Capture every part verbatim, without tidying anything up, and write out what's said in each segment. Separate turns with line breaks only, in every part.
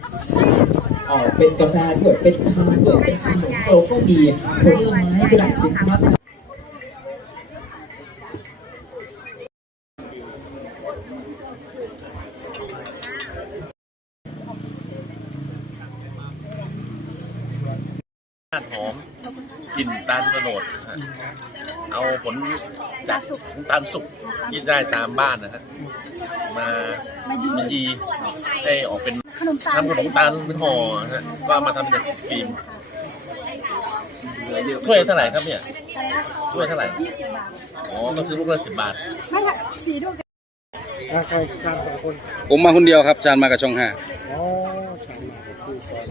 อ๋อเป็นกาแฟด้วยเป็นชาด้วยเป็นขนมโตก็ดีผลไม้หลายสินค้า
หอมกลิ่นตาลกระโดดเอาผลจากน้ำตาลสุกที่ได้ตามบ้านนะฮะมามียีให้ออกเป็นทำขนมตาลเป็นห่อฮะก็มาทำเป็นไอศกรีมถ้วยเท่าไหร่ครับเนี่ยถ้วยเท่าไหร่อ๋อก็คือลูกละสิบบาทไม่ค่ะสี่ลูกใครทานสองคน
ผมมาคนเดียวครับชานมากับช่องห้า
อ๋อชานมากับคู่กัน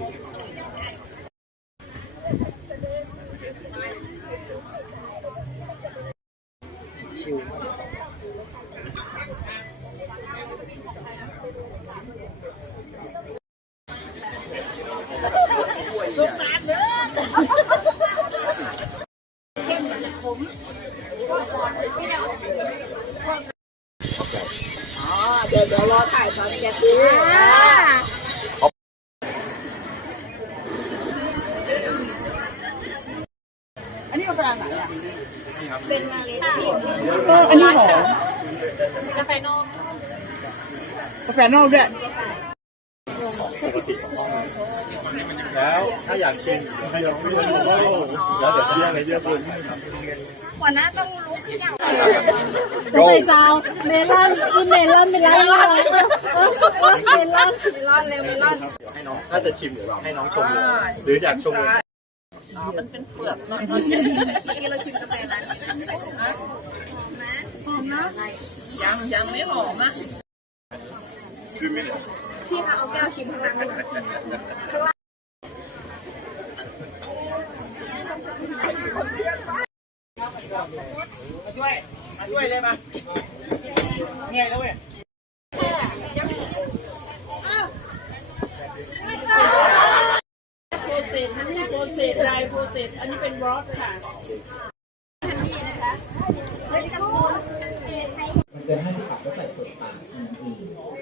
ชิวลูกน้ำเด้อเข้มกับขมอ๋อเดี๋ยวเดี๋ยวรอถ่ายตอนแกดูอันนี้กาแฟไหนอ่ะเป็นมาเลเซียเอออันนี้หอมกาแฟนอกกาแฟนอกด้วย
แล้วถ้าอยากกินให้ลองไม่รู้แล้วเดี๋ยวเที่ยงให้เยอะคุณ
หัวหน้าต้องรู้ขึ้นอย่างไรใส่ซาวเมลอนกินเมลอนเมลอนเลยเมลอนเมลอนเร็วเมลอน
ให้น้องถ้าจะชิมเดี๋ยวเราให้น้องชมเลยหรืออยากชมเลย
มันเป็นเปลือกเนาะเมื่อกี้เราชิมกาแฟนั้นหอมนะยังยังไม่หอมนะพี่คะเอาแก้วชิมทางนั้น
มาช่วยมาช่วยเลยมาเงี้ยแล้วเว้ย
โปรเซสอันนี้โปรเซสไรโปรเซสอันนี้เป็นรอสค่ะอันนี้นะคะ
มันจะให้ขับแล้วใส่ส่วนต่างอีก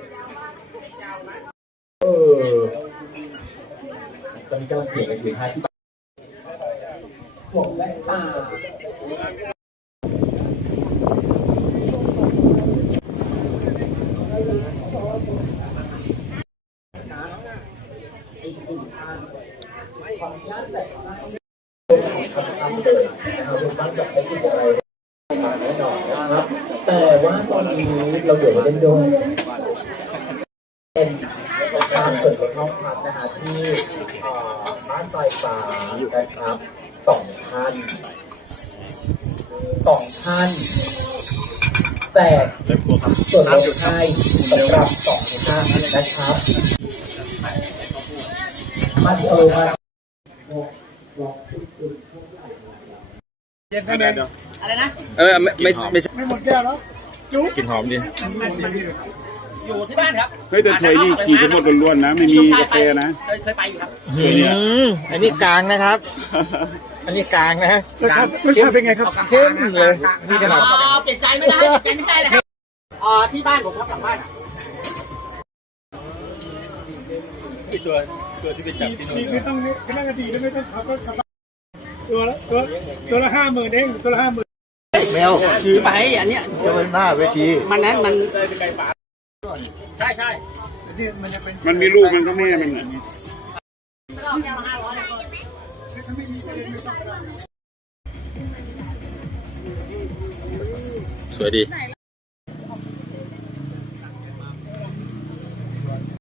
เออตอนนี้กำลังเปลี่ยนกันอยู่ท้ายที่พวกแว่นตาอีกอีกอันขออนุญาตแต่งบ้านเอาลงบ้านกับไอ้ที่อะไรแน่นอนนะครับแต่ว่าตอนนี้เราเดี๋ยวมาเล่นด้วยเป็นการเปิดรถห้องพักนะคะที่บ้านปลายฟ้านะครับสองท่านสองท่านแต่ส่วนลดให้สำหรับสองท่านนะครับมาเออมา
อะไรนะ
เออไม่ไม่ไม่ใช่
ไม่หมดแก้วแล้ว
กลิ่นหอมดี
อยู่ที่บ้านครับ
เฮ้ยแต่เธอยี่ขี่ทั้งหมดล้วนๆนะไม่มีกาแฟนะ
เคยเคยไปอยู่ครับ
อันนี้กลางนะครับ อันนี้กลางนะ
รสชาติรสชาติเป็นไงครับ
เข้มเลยนี่ขนาด
เปลี่ยนใจไม่ได้เปลี่ยนใจไม่ได้เลยครับอ๋อที่บ้านผมครับกลับบ้าน
ที่ตัวตัวที่ไปจับที่โน่นไม่ต้องไม่ต้องกระดิ่งไม่ต้องขับก็ขับตัวละตัวตัวละห้าหมื่นเองตัวละห้าหมื่น
แมวถือไปอันเนี้ย
จะเป็นหน้าเวที
มันนั้นมันใช่ใช่
มันมีลูกมันก็แม่มันอ่ะ
สวยดี